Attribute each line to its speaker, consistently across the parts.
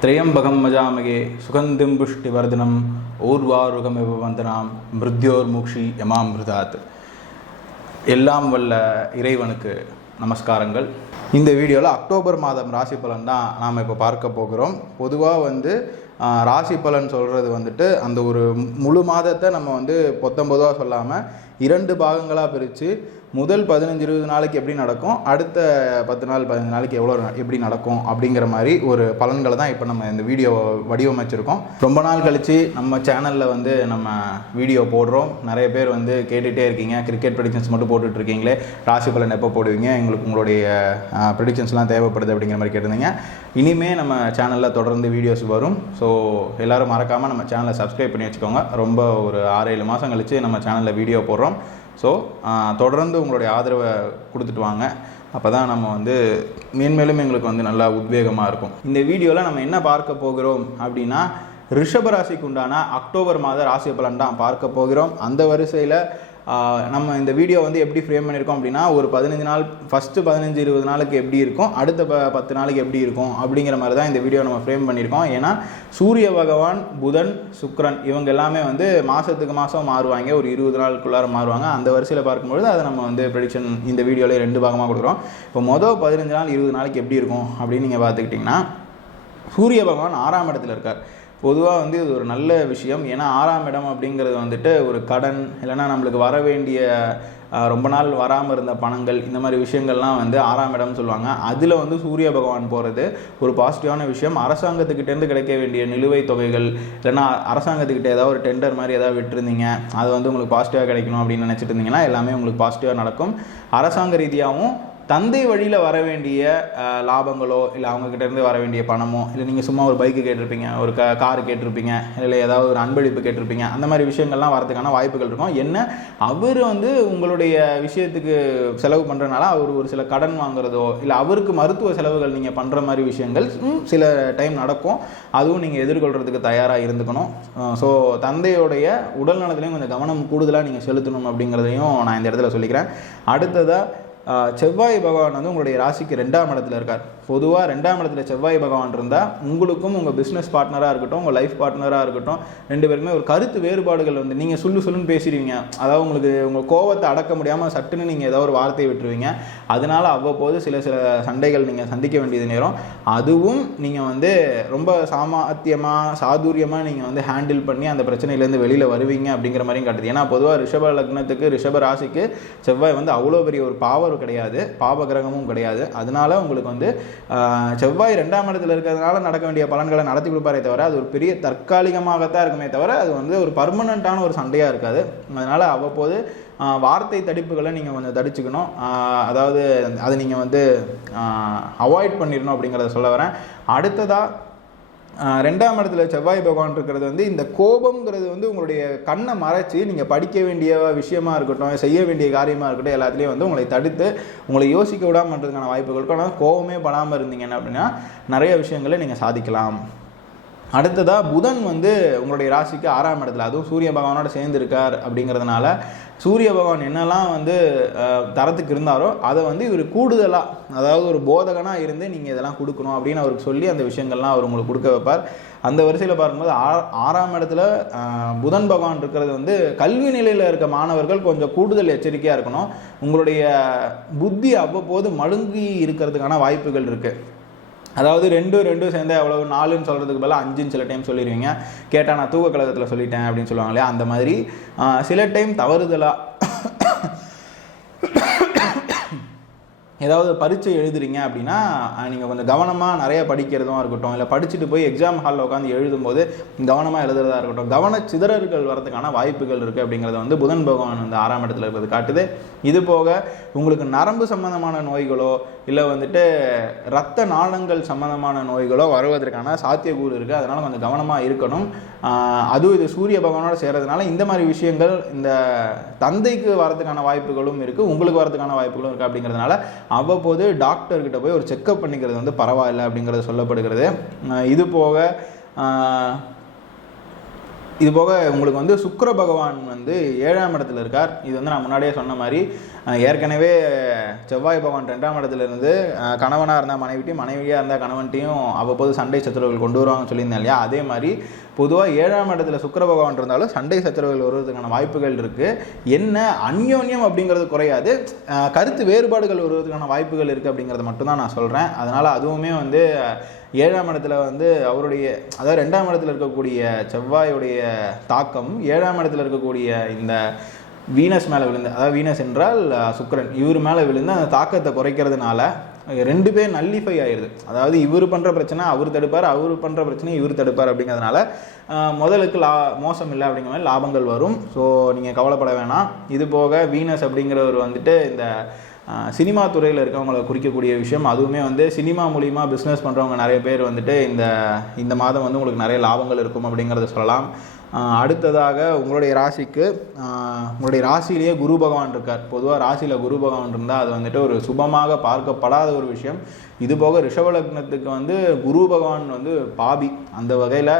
Speaker 1: திரையம்பகம் மஜாமகே சுகந்திம் புஷ்டிவர்தனம் ஊர்வாருகமிவ வந்தனாம் மிருத்யோர் மூக்ஷி யமாமிருதாத் எல்லாம் வல்ல இறைவனுக்கு நமஸ்காரங்கள் இந்த வீடியோவில் அக்டோபர் மாதம் ராசி பலன் தான் நாம் இப்போ பார்க்க போகிறோம். பொதுவாக வந்து ராசி பலன் சொல்கிறது வந்துட்டு அந்த ஒரு முழு மாதத்தை நம்ம வந்து பொத்தொம்பதுவாக சொல்லாமல் இரண்டு பாகங்களாக பிரித்து முதல் பதினஞ்சு இருபது நாளைக்கு எப்படி நடக்கும்? அடுத்த பத்து நாள் பதினஞ்சு நாளைக்கு எவ்வளோ ந- எப்படி நடக்கும்? அப்படிங்கிற மாதிரி ஒரு பலன்களை தான் இப்போ நம்ம இந்த வீடியோ வடிவமைச்சிருக்கோம். ரொம்ப நாள் கழித்து நம்ம சேனலில் வந்து நம்ம வீடியோ போடுறோம். நிறைய பேர் வந்து கேட்டுகிட்டே இருக்கீங்க. கிரிக்கெட் ப்ரெடிக்ஷன்ஸ் மட்டும் போட்டுட்ருக்கீங்களே. ராசி பலன் எப்போ போடுவீங்க? எங்களுக்கு உங்களுடைய ப்ரெடிக்ஷன்ஸ்லாம் தேவைப்படுது அப்படிங்கிற மாதிரி கேட்டிருந்தீங்க. இனிமே நம்ம சேனலில் தொடர்ந்து வீடியோஸ் வரும். ஸோ எல்லோரும் மறக்காமல் நம்ம சேனலை சப்ஸ்கிரைப் பண்ணி வச்சுக்கோங்க. ரொம்ப ஒரு ஆறு ஏழு மாதம் கழித்து நம்ம சேனலில் வீடியோ போடுறோம். ஸோ தொடர்ந்து உங்களுடைய ஆதரவை கொடுத்துட்டு வாங்க. அப்போ தான் நம்ம வந்து மேன்மேலும் எங்களுக்கு வந்து நல்லா உத்வேகமாக இருக்கும். இந்த வீடியோவில் நம்ம என்ன பார்க்க போகிறோம் அப்படின்னா ரிஷபராசிக்கு உண்டான அக்டோபர் மாத ராசி பலன் தான் பார்க்க போகிறோம். அந்த வரிசையில் நம்ம இந்த வீடியோ வந்து எப்படி ஃப்ரேம் பண்ணியிருக்கோம் அப்படின்னா ஒரு பதினஞ்சு நாள் ஃபஸ்ட்டு பதினஞ்சு இருபது நாளுக்கு எப்படி இருக்கும் அடுத்த ப பத்து நாளைக்கு எப்படி இருக்கும் அப்படிங்கிற மாதிரி தான் இந்த வீடியோ நம்ம ஃப்ரேம் பண்ணியிருக்கோம். ஏன்னா சூரிய பகவான் புதன் சுக்ரன் இவங்க எல்லாமே வந்து மாதத்துக்கு மாதம் மாறுவாங்க. ஒரு இருபது நாளுக்குள்ளார மாறுவாங்க. அந்த வரிசையில் பார்க்கும்பொழுது அதை நம்ம வந்து ப்ரெடிக்ஷன் இந்த வீடியோவில் ரெண்டு பாகமாக கொடுக்குறோம். இப்போ மொதல் பதினஞ்சு நாள் இருபது நாளைக்கு எப்படி இருக்கும் அப்படின்னு நீங்கள் பார்த்துக்கிட்டிங்கன்னா சூரிய பகவான் ஆறாம் இடத்துல இருக்கார். பொதுவாக வந்து இது ஒரு நல்ல விஷயம். ஏன்னா ஆறாம் இடம் அப்படிங்கிறது வந்துட்டு ஒரு கடன் இல்லைன்னா நம்மளுக்கு வர வேண்டிய ரொம்ப நாள் வராமல் இருந்த பணங்கள் இந்த மாதிரி விஷயங்கள்லாம் வந்து ஆறாம் இடம்னு சொல்லுவாங்க. அதில் வந்து சூரிய பகவான் போகிறது ஒரு பாசிட்டிவான விஷயம். அரசாங்கத்துக்கிட்டேருந்து கிடைக்க வேண்டிய நிலுவைத் தொகைகள் இல்லைன்னா அரசாங்கத்துக்கிட்ட ஏதாவது ஒரு டெண்டர் மாதிரி ஏதாவது விட்டுருந்தீங்க அது வந்து உங்களுக்கு பாசிட்டிவாக கிடைக்கணும் அப்படின்னு நினச்சிட்டு இருந்தீங்கன்னா எல்லாமே உங்களுக்கு பாசிட்டிவாக நடக்கும். அரசாங்க ரீதியாகவும் தந்தை வழியில் வர வேண்டிய லாபங்களோ இல்லை அவங்கக்கிட்டேருந்து வர வேண்டிய பணமோ இல்லை நீங்கள் சும்மா ஒரு பைக்கு கேட்டிருப்பீங்க ஒரு க கார் கேட்டிருப்பீங்க இல்லை ஏதாவது ஒரு அன்பளிப்பு கேட்டிருப்பீங்க அந்த மாதிரி விஷயங்கள்லாம் வரதுக்கான வாய்ப்புகள் இருக்கும். என்ன அவர் வந்து உங்களுடைய விஷயத்துக்கு செலவு பண்ணுறனால அவர் ஒரு சில கடன் வாங்குறதோ இல்லை அவருக்கு மருத்துவ செலவுகள் நீங்கள் பண்ணுற மாதிரி விஷயங்கள் ம், சில டைம் நடக்கும். அதுவும் நீங்கள் எதிர்கொள்கிறதுக்கு தயாராக இருந்துக்கணும். ஸோ தந்தையோடைய உடல் நலத்துலையும் கொஞ்சம் கவனம் கூடுதலாக நீங்கள் செலுத்தணும் அப்படிங்கிறதையும் நான் இந்த இடத்துல சொல்லிக்கிறேன். அடுத்ததாக செவ்வாய் பகவான் வந்து உங்களுடைய ராசிக்கு ரெண்டாம் இடத்துல இருக்கார். பொதுவாக ரெண்டாம் இடத்துல செவ்வாய் பகவான் இருந்தால் உங்களுக்கும் உங்கள் பிஸ்னஸ் பார்ட்னராக இருக்கட்டும் உங்கள் லைஃப் பார்ட்னராக இருக்கட்டும் ரெண்டு பேருமே ஒரு கருத்து வேறுபாடுகள் வந்து நீங்கள் சொல்லு சொல்லுன்னு பேசிடுவீங்க. அதாவது உங்களுக்கு உங்கள் கோவத்தை அடக்க முடியாமல் சட்டுன்னு நீங்கள் ஏதோ ஒரு வார்த்தையை விட்டுருவீங்க. அதனால் அவ்வப்போது சில சில சண்டைகள் நீங்கள் சந்திக்க வேண்டியது நேரம். அதுவும் நீங்கள் வந்து ரொம்ப சாமர்த்தியமாக சாதுரியமாக நீங்கள் வந்து ஹேண்டில் பண்ணி அந்த பிரச்சனையிலேருந்து வெளியில் வருவீங்க அப்படிங்கிற மாதிரியும் காட்டுது. ஏன்னா பொதுவாக ரிஷப லக்னத்துக்கு ரிஷப ராசிக்கு செவ்வாய் வந்து அவ்வளோ பெரிய ஒரு பாவர் கிடையாது. பாவ கிரகமும் கிடையாது. அதனால உங்களுக்கு வந்து செவ்வாய் ரெண்டாம் இடத்துல இருக்கிறதுனால நடக்க வேண்டிய பலன்களை நடத்தி கொடுப்பாரே தவிர அது ஒரு பெரிய தற்காலிகமாகத்தான் இருக்குமே தவிர அது வந்து ஒரு பர்மனண்ட்டான ஒரு சண்டையாக இருக்காது. அதனால் அவ்வப்போது வார்த்தை தடிப்புகளை நீங்கள் கொஞ்சம் தடிச்சுக்கணும். அதாவது அதை நீங்கள் வந்து அவாய்ட் பண்ணிடணும் அப்படிங்கிறத சொல்ல வரேன். அடுத்ததாக ரெண்டாம் இடத்துல செவ்வாய் பகவான் இருக்கிறது வந்து இந்த கோபம்ங்கிறது வந்து உங்களுடைய கண்ணை மறைச்சு நீங்கள் படிக்க வேண்டிய விஷயமா இருக்கட்டும் செய்ய வேண்டிய காரியமாக இருக்கட்டும் எல்லாத்துலேயும் வந்து உங்களை தடுத்து உங்களை யோசிக்க விடாமல் பண்ணுறதுக்கான வாய்ப்புகள் இருக்கும் ஆனால் கோபமே படாமல் இருந்தீங்கன்னா அப்படின்னா நிறைய விஷயங்களை நீங்கள் சாதிக்கலாம். அடுத்ததாக புதன் வந்து உங்களுடைய ராசிக்கு ஆறாம் இடத்துல. அதுவும் சூரிய பகவானோட சேர்ந்து இருக்கார் அப்படிங்கிறதுனால சூரிய பகவான் என்னெல்லாம் வந்து தரத்துக்கு இருந்தாரோ அதை வந்து இவர் கூடுதலாக அதாவது ஒரு போதகனாக இருந்து நீங்கள் இதெல்லாம் கொடுக்கணும் அப்படின்னு அவருக்கு சொல்லி அந்த விஷயங்கள்லாம் அவர் உங்களுக்கு கொடுக்க வைப்பார். அந்த வரிசையில் பார்க்கும்போது ஆ- ஆறாம் இடத்துல புதன் பகவான் இருக்கிறது வந்து கல்வி நிலையில் இருக்க மாணவர்கள் கொஞ்சம் கூடுதல் எச்சரிக்கையாக இருக்கணும். உங்களுடைய புத்தி அவ்வப்போது மழுங்கி இருக்கிறதுக்கான வாய்ப்புகள் இருக்குது அதாவது ரெண்டு ரெண்டும் சேர்ந்து எவ்வளோ நாலுன்னு சொல்கிறதுக்கு பதிலாக அஞ்சுன்னு சில டைம் சொல்லிடுவீங்க கேட்டால் நான் தூக்க கழகத்தில் சொல்லிட்டேன் அப்படின்னு சொல்லுவாங்க இல்லையா? அந்த மாதிரி சில டைம் தவறுதலாக ஏதாவது பரீட்சை எழுதுறீங்க அப்படின்னா நீங்கள் கொஞ்சம் கவனமாக நிறைய படிக்கிறதும் இருக்கட்டும் இல்லை படிச்சுட்டு போய் எக்ஸாம் ஹாலில் உட்காந்து எழுதும்போது கவனமாக எழுதுறதா இருக்கட்டும் கவன சிதறல்கள் வரதுக்கான வாய்ப்புகள் இருக்குது அப்படிங்கிறத வந்து புதன் பகவான் வந்து ஆறாம் இடத்துல இருக்கிறது காட்டுது. இது போக உங்களுக்கு நரம்பு சம்பந்தமான நோய்களோ இல்லை வந்துட்டு ரத்த நாளங்கள் சம்பந்தமான நோய்களோ வருவதற்கான சாத்தியக்கூறு இருக்குது அதனால் கொஞ்சம் கவனமாக இருக்கணும். அதுவும் இது சூரிய பகவானோட சேர்கிறதுனால இந்த மாதிரி விஷயங்கள் இந்த தந்தைக்கு வரதுக்கான வாய்ப்புகளும் இருக்குது உங்களுக்கு வரதுக்கான வாய்ப்புகளும் இருக்குது அப்படிங்கிறதுனால அவ்வப்போது டாக்டர்கிட்ட போய் ஒரு செக்கப் பண்ணிக்கிறது வந்து பரவாயில்லை அப்படிங்கிறது சொல்லப்படுகிறது. இது போக இது போக உங்களுக்கு வந்து சுக்கர பகவான் வந்து ஏழாம் இடத்துல இருக்கார். இது வந்து நான் முன்னாடியே சொன்ன மாதிரி ஏற்கனவே செவ்வாய் பகவான் ரெண்டாம் இடத்துல இருந்து கணவனாக இருந்தால் மனைவிட்டையும் மனைவியாக இருந்தால் கணவன்ட்டையும் அவ்வப்போது சண்டை சச்சரவுகள் கொண்டு வருவாங்கன்னு சொல்லியிருந்தேன் இல்லையா? அதே மாதிரி பொதுவாக ஏழாம் இடத்துல சுக்கிர பகவான் இருந்தாலும் சண்டை சச்சரவுகள் வருவதற்கான வாய்ப்புகள் இருக்குது என்ன அந்யோன்யம் அப்படிங்கிறது குறையாது. கருத்து வேறுபாடுகள் வருவதற்கான வாய்ப்புகள் இருக்குது அப்படிங்கிறத மட்டும்தான் நான் சொல்கிறேன் அதனால் அதுவுமே வந்து ஏழாம் இடத்துல வந்து அவருடைய அதாவது ரெண்டாம் இடத்துல இருக்கக்கூடிய செவ்வாயுடைய தாக்கம் ஏழாம் இடத்துல இருக்கக்கூடிய இந்த வீனஸ் மேலே விழுந்து அதாவது வீனஸ் என்றால் சுக்கரன் சுக்கிரன் இவர் மேலே விழுந்து அந்த தாக்கத்தை குறைக்கிறதுனால ரெண்டு பேர் நல்லிஃபை ஆயிடுது அதாவது இவர் பண்ணுற பிரச்சனை அவர் தடுப்பார் அவர் பண்ணுற பிரச்சனை இவர் தடுப்பார் அப்படிங்கிறதுனால முதலுக்கு லா மோசம் இல்லை அப்படிங்கிற மாதிரி லாபங்கள் வரும். ஸோ நீங்கள் கவலைப்பட வேணாம். இது போக வீனஸ் அப்படிங்கிறவர் வந்துட்டு இந்த சினிமா துறையில் இருக்கவங்களை குறிக்கக்கூடிய விஷயம். அதுவுமே வந்து சினிமா மூலிமா பிஸ்னஸ் பண்ணுறவங்க நிறைய பேர் வந்துட்டு இந்த இந்த மாதம் வந்து உங்களுக்கு நிறைய லாபங்கள் இருக்கும் அப்படிங்கிறத சொல்லலாம். அடுத்ததாக உங்களுடைய ராசிக்கு உங்களுடைய ராசியிலேயே குரு பகவான் இருக்கார். பொதுவாக ராசியில் குரு பகவான் இருந்தால் அது வந்துட்டு ஒரு சுபமாக பார்க்கப்படாத ஒரு விஷயம். இதுபோக ரிஷப லக்னத்துக்கு வந்து குரு பகவான் வந்து பாபி. அந்த வகையில்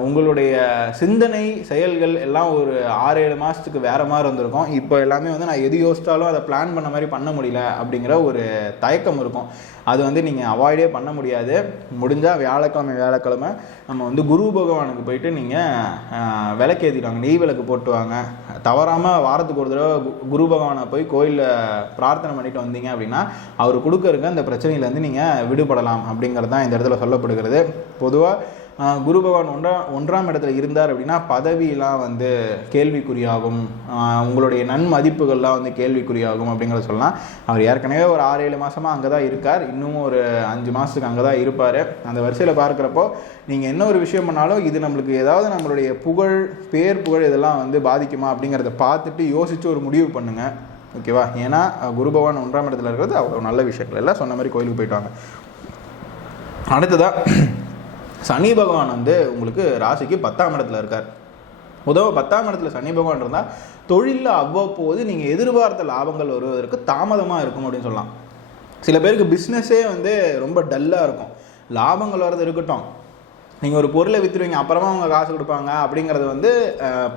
Speaker 1: உங்களுடைய சிந்தனை செயல்கள் எல்லாம் ஒரு ஆறு ஏழு மாதத்துக்கு வேறு மாதிரி இருந்திருக்கும் இப்போ எல்லாமே வந்து நான் எது யோசித்தாலும் அதை பிளான் பண்ண மாதிரி பண்ண முடியல அப்படிங்கிற ஒரு தயக்கம் இருக்கும். அது வந்து நீங்கள் அவாய்டே பண்ண முடியாது. முடிஞ்சால் வியாழக்கிழமை வியாழக்கிழமை நம்ம வந்து குரு பகவானுக்கு போயிட்டு நீங்கள் விளக்கு ஏற்றிடுவாங்க நெய் விளக்கு போட்டு வாங்க. தவறாமல் வாரத்துக்கு ஒரு தடவை கு- குரு பகவானை போய் கோயிலில் பிரார்த்தனை பண்ணிட்டு வந்தீங்க அப்படின்னா அவர் கொடுக்க இருக்க அந்த பிரச்சனையிலேருந்து நீங்கள் விடுபடலாம் அப்படிங்கிறது தான் இந்த இடத்துல சொல்லப்படுகிறது. பொதுவாக குரு பகவான் ஒன்றாம் ஒன்றாம் இடத்துல இருந்தார் அப்படின்னா பதவியெலாம் வந்து கேள்விக்குறியாகும். உங்களுடைய நன்மதிப்புகள்லாம் வந்து கேள்விக்குறியாகும் அப்படிங்கிறத சொல்லலாம். அவர் ஏற்கனவே ஒரு ஆறு ஏழு மாதமாக அங்கே தான் இருக்கார். இன்னும் ஒரு அஞ்சு மாதத்துக்கு அங்கே தான் இருப்பார். அந்த வரிசையில் பார்க்குறப்போ நீங்கள் என்ன ஒரு விஷயம் பண்ணாலும் இது நம்மளுக்கு ஏதாவது நம்மளுடைய புகழ் பேர் புகழ் இதெல்லாம் வந்து பாதிக்குமா அப்படிங்கிறத பார்த்துட்டு யோசித்து ஒரு முடிவு பண்ணுங்கள் ஓகேவா? ஏன்னா குரு பகவான் ஒன்றாம் இடத்துல இருக்கிறது அவ்வளோ நல்ல விஷயங்கள். எல்லாம் சொன்ன மாதிரி கோயிலுக்கு போயிட்டு வாங்க. அடுத்ததா சனி பகவான் வந்து உங்களுக்கு ராசிக்கு பத்தாம் இடத்துல இருக்கார். உதவ பத்தாம் இடத்துல சனி பகவான் இருந்தால் தொழிலில் அவ்வப்போது நீங்கள் எதிர்பார்த்த லாபங்கள் வருவதற்கு தாமதமாக இருக்கும் அப்படின்னு சொல்லலாம். சில பேருக்கு பிஸ்னஸே வந்து ரொம்ப டல்லாக இருக்கும். லாபங்கள் வர்றது இருக்கட்டும். நீங்கள் ஒரு பொருளை விற்றுருவீங்க அப்புறமா அவங்க காசு கொடுப்பாங்க அப்படிங்கிறது வந்து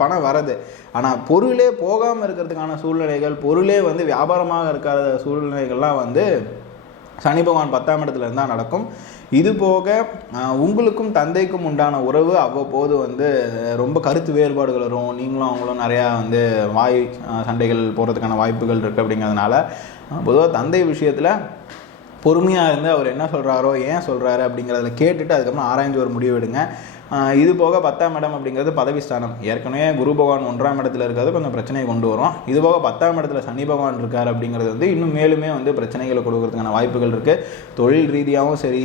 Speaker 1: பணம் வரது ஆனால் பொருளே போகாமல் இருக்கிறதுக்கான சூழ்நிலைகள் பொருளே வந்து வியாபாரமாக இருக்கிற சூழ்நிலைகள்லாம் வந்து சனி பகவான் பத்தாம் இடத்துல இருந்தால் நடக்கும். இதுபோக உங்களுக்கும் தந்தைக்கும் உண்டான உறவு அவ்வப்போது வந்து ரொம்ப கருத்து வேறுபாடுகள் வரும். நீங்களும் அவங்களும் நிறையா வந்து வாய் சண்டைகள் போகிறதுக்கான வாய்ப்புகள் இருக்குது அப்படிங்கிறதுனால பொதுவாக தந்தை விஷயத்தில் பொறுமையாக இருந்து அவர் என்ன சொல்கிறாரோ ஏன் சொல்கிறாரு அப்படிங்கிறத கேட்டுட்டு அதுக்கப்புறம் ஆராய்ஞ்சு ஒரு முடிவு எடுங்க. இது போக பத்தாம் இடம் அப்படிங்கிறது பதவி ஸ்தானம். ஏற்கனவே குரு பகவான் ஒன்றாம் இடத்துல இருக்கிறது கொஞ்சம் பிரச்சனையை கொண்டு வரும். இது போக பத்தாம் இடத்துல சனி பகவான் இருக்கார் அப்படிங்கிறது வந்து இன்னும் மேலுமே வந்து பிரச்சனைகளை கொடுக்கறதுக்கான வாய்ப்புகள் இருக்குது தொழில் ரீதியாகவும் சரி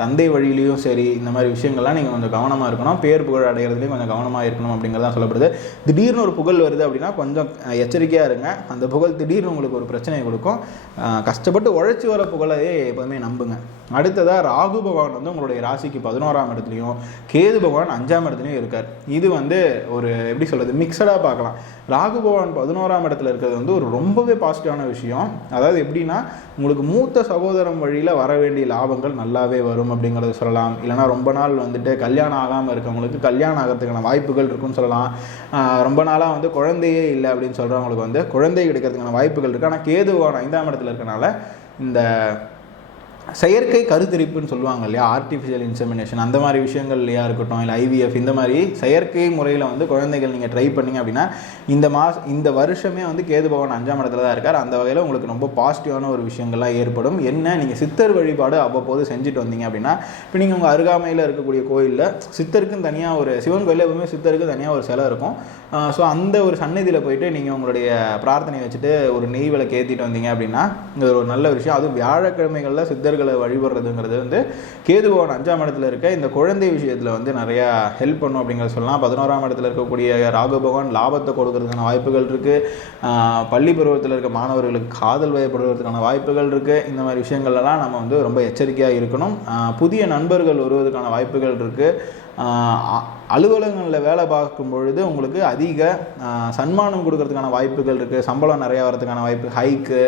Speaker 1: தந்தை வழியிலையும் சரி இந்த மாதிரி விஷயங்கள்லாம் நீங்கள் கொஞ்சம் கவனமாக இருக்கணும். பேர் புகழ் அடைகிறதுலையும் கொஞ்சம் கவனமாக இருக்கணும் அப்படிங்கிறதான் சொல்லப்படுது. திடீர்னு ஒரு புகழ் வருது அப்படின்னா கொஞ்சம் எச்சரிக்கையாக இருங்க. அந்த புகழ் திடீர்னு உங்களுக்கு ஒரு பிரச்சனையை கொடுக்கும். கஷ்டப்பட்டு உழைச்சி வர புகழையே எப்போதுமே நம்புங்க. அடுத்ததாக ராகு பகவான் வந்து உங்களுடைய ராசிக்கு பதினோராம் இடத்துலையும் கேது பகவான் அஞ்சாம் இடத்துலையும் இருக்கார். இது வந்து ஒரு எப்படி சொல்கிறது மிக்சடாக பார்க்கலாம். ராகு பகவான் பதினோராம் இடத்துல இருக்கிறது வந்து ஒரு ரொம்பவே பாசிட்டிவான விஷயம். அதாவது எப்படின்னா உங்களுக்கு மூத்த சகோதரம் வழியில் வர வேண்டிய லாபங்கள் நல்லாவே வரும் அப்படிங்கிறத சொல்லலாம். இல்லைனா ரொம்ப நாள் வந்துட்டு கல்யாணம் ஆகாமல் இருக்கவங்களுக்கு கல்யாணம் ஆகிறதுக்கான வாய்ப்புகள் இருக்குன்னு சொல்லலாம். ரொம்ப நாளாக வந்து குழந்தையே இல்லை அப்படின்னு சொல்கிறவங்களுக்கு வந்து குழந்தை கிடைக்கிறதுக்கான வாய்ப்புகள் இருக்குது ஆனால் கேது பகவான் ஐந்தாம் இடத்துல இருக்கனால இந்த செயற்கை கருத்தரிப்புன்னு சொல்லுவாங்க இல்லையா? ஆர்டிஃபிஷியல் இன்செமினேஷன் அந்த மாதிரி விஷயங்கள்லையா இருக்கட்டும் இல்லை ஐவிஎஃப் இந்த மாதிரி செயற்கை முறையில் வந்து குழந்தைகள் நீங்கள் ட்ரை பண்ணிங்க அப்படின்னா இந்த மாஸ் இந்த வருஷமே வந்து கேது பவன் அஞ்சாம் இடத்துல தான் இருக்கார். அந்த வகையில் உங்களுக்கு ரொம்ப பாசிட்டிவான ஒரு விஷயங்கள்லாம் ஏற்படும். என்ன? நீங்கள் சித்தர் வழிபாடு அவ்வப்போது செஞ்சுட்டு வந்தீங்க அப்படின்னா இப்போ நீங்கள் உங்கள் அருகாமையில் இருக்கக்கூடிய கோயிலில் சித்தருக்குன்னு தனியாக ஒரு சிவன் கோயிலில் எப்பவுமே சித்தருக்கு தனியாக ஒரு சிலை இருக்கும். ஸோ அந்த ஒரு சன்னதியில் போயிட்டு நீங்கள் உங்களுடைய பிரார்த்தனை வச்சுட்டு ஒரு நெய் விளக்கு ஏற்றிட்டு வந்தீங்க அப்படின்னா இது ஒரு நல்ல விஷயம். அதுவும் வியாழக்கிழமைகளில் சித்தர்கள் வழிபடுறதுங்கிறது வந்து கேதுபவன் அஞ்சாம் இடத்துல இருக்க இந்த குழந்தை விஷயத்தில் வந்து நிறையா ஹெல்ப் பண்ணும் அப்படிங்கிறத சொல்லலாம். பதினோராம் இடத்துல இருக்கக்கூடிய ராகு பகவான் லாபத்தை கொடுக்கறதுக்கான வாய்ப்புகள் இருக்குது பள்ளி பருவத்தில் இருக்க மாணவர்களுக்கு காதல் வயப்படுவதற்கான வாய்ப்புகள் இருக்குது இந்த மாதிரி விஷயங்கள்லாம் நம்ம வந்து ரொம்ப எச்சரிக்கையாக இருக்கணும். புதிய நண்பர்கள் வருவதற்கான வாய்ப்புகள் இருக்குது அலுவலகங்களில் வேலை பார்க்கும் பொழுது உங்களுக்கு அதிக சன்மானம் கொடுக்கறதுக்கான வாய்ப்புகள் இருக்குது சம்பளம் நிறையா வரதுக்கான வாய்ப்பு ஹைக்கு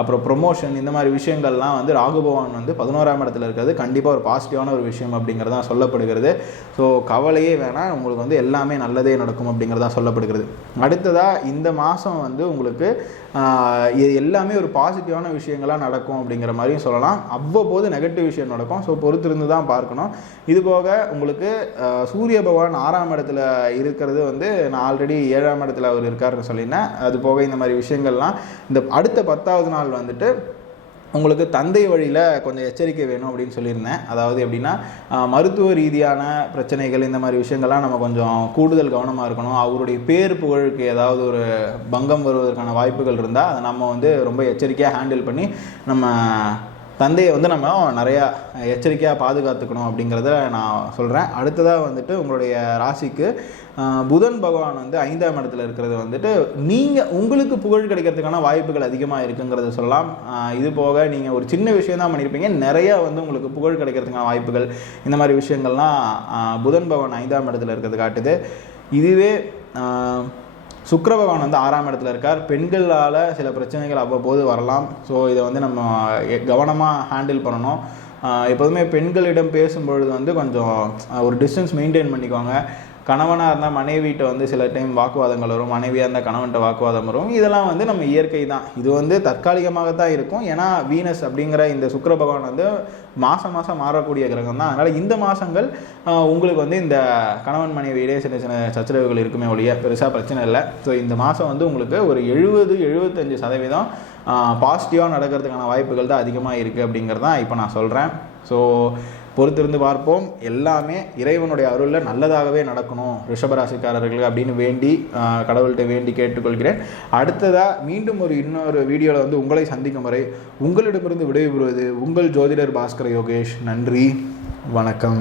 Speaker 1: அப்புறம் ப்ரொமோஷன் இந்த மாதிரி விஷயங்கள்லாம் வந்து ராகுபவான் வந்து பதினோராம் இடத்துல இருக்கிறது. கண்டிப்பாக ஒரு பாசிட்டிவான ஒரு விஷயம் அப்படிங்கிறதா சொல்லப்படுகிறது. ஸோ கவலையே வேணாம் உங்களுக்கு வந்து எல்லாமே நல்லதே நடக்கும் அப்படிங்கிறதா சொல்லப்படுகிறது. அடுத்ததாக இந்த மாதம் வந்து உங்களுக்கு இது எல்லாமே ஒரு பாசிட்டிவான விஷயங்களாக நடக்கும் அப்படிங்கிற மாதிரியும் சொல்லலாம். அவ்வப்போது நெகட்டிவ் விஷயம் நடக்கும். ஸோ பொறுத்திருந்து தான் பார்க்கணும். இது போக உங்களுக்கு சூரிய பகவான் ஆறாம் இடத்துல இருக்கிறது வந்து நான் ஆல்ரெடி ஏழாம் இடத்துல அவர் இருக்காருன்னு சொல்லியிருந்தேன். அது போக இந்த மாதிரி விஷயங்கள்லாம் இந்த அடுத்த பத்தாவது நாள் வந்துட்டு உங்களுக்கு தந்தை வழியில் கொஞ்சம் எச்சரிக்கை வேணும் அப்படின்னு சொல்லியிருந்தேன். அதாவது எப்படின்னா மருத்துவ ரீதியான பிரச்சனைகள் இந்த மாதிரி விஷயங்கள்லாம் நம்ம கொஞ்சம் கூடுதல் கவனமாக இருக்கணும். அவருடைய பேர் புகழுக்கு ஏதாவது ஒரு பங்கம் வருவதற்கான வாய்ப்புகள் இருந்தால் அதை நம்ம வந்து ரொம்ப எச்சரிக்கையாக ஹேண்டில் பண்ணி நம்ம தந்தையை வந்து நம்ம நிறையா எச்சரிக்கையாக பாதுகாத்துக்கணும் அப்படிங்கிறத நான் சொல்கிறேன் அடுத்ததாக வந்துட்டு உங்களுடைய ராசிக்கு புதன் பகவான் வந்து ஐந்தாம் இடத்துல இருக்கிறது வந்துட்டு நீங்கள் உங்களுக்கு புகழ் கிடைக்கிறதுக்கான வாய்ப்புகள் அதிகமாக இருக்குங்கிறத சொல்லலாம். இது போக நீங்கள் ஒரு சின்ன விஷயம் தான் பண்ணியிருப்பீங்க நிறையா வந்து உங்களுக்கு புகழ் கிடைக்கிறதுக்கான வாய்ப்புகள் இந்த மாதிரி விஷயங்கள்லாம் புதன் பகவான் ஐந்தாம் இடத்துல இருக்கிறது காட்டுது. இதுவே சுக்கிர பகவான் வந்து ஆறாம் இடத்துல இருக்கார். பெண்களால் சில பிரச்சனைகள் அவ்வப்போது வரலாம். ஸோ இதை வந்து நம்ம கவனமாக ஹேண்டில் பண்ணணும். எப்போதுமே பெண்களிடம் பேசும்பொழுது வந்து கொஞ்சம் ஒரு டிஸ்டன்ஸ் மெயின்டைன் பண்ணிக்கோங்க. கணவனாக இருந்தால் மனைவிட்ட வந்து சில டைம் வாக்குவாதங்கள் வரும். மனைவியாக இருந்தால் கணவன்கிட்ட வாக்குவாதம் வரும். இதெல்லாம் வந்து நம்ம இயற்கை தான். இது வந்து தற்காலிகமாக தான் இருக்கும். ஏன்னா வீனஸ் அப்படிங்கிற இந்த சுக்கிர பகவான் வந்து மாதம் மாதம் மாறக்கூடிய கிரகம் தான். அதனால் இந்த மாதங்கள் உங்களுக்கு வந்து இந்த கணவன் மனைவி இடையே சின்ன சின்ன சச்சரவுகள் இருக்குமே ஒழிய பெருசாக பிரச்சனை இல்லை. ஸோ இந்த மாதம் வந்து உங்களுக்கு ஒரு எழுபது எழுபத்தஞ்சு சதவீதம் பாசிட்டிவாக நடக்கிறதுக்கான வாய்ப்புகள் தான் அதிகமாக இருக்குது அப்படிங்கிறது தான் இப்போ நான் சொல்கிறேன் ஸோ பொறுத்திருந்து பார்ப்போம். எல்லாமே இறைவனுடைய அருளில் நல்லதாகவே நடக்கணும் ரிஷபராசிக்காரர்களுக்கு அப்படின்னு வேண்டி கடவுள்கிட்ட வேண்டி கேட்டுக்கொள்கிறேன். அடுத்ததாக மீண்டும் ஒரு இன்னொரு வீடியோவில் வந்து உங்களை சந்திக்கும் வரை உங்களிடமிருந்து விடைபெறுவது உங்கள் ஜோதிடர் பாஸ்கர யோகேஷ். நன்றி. வணக்கம்.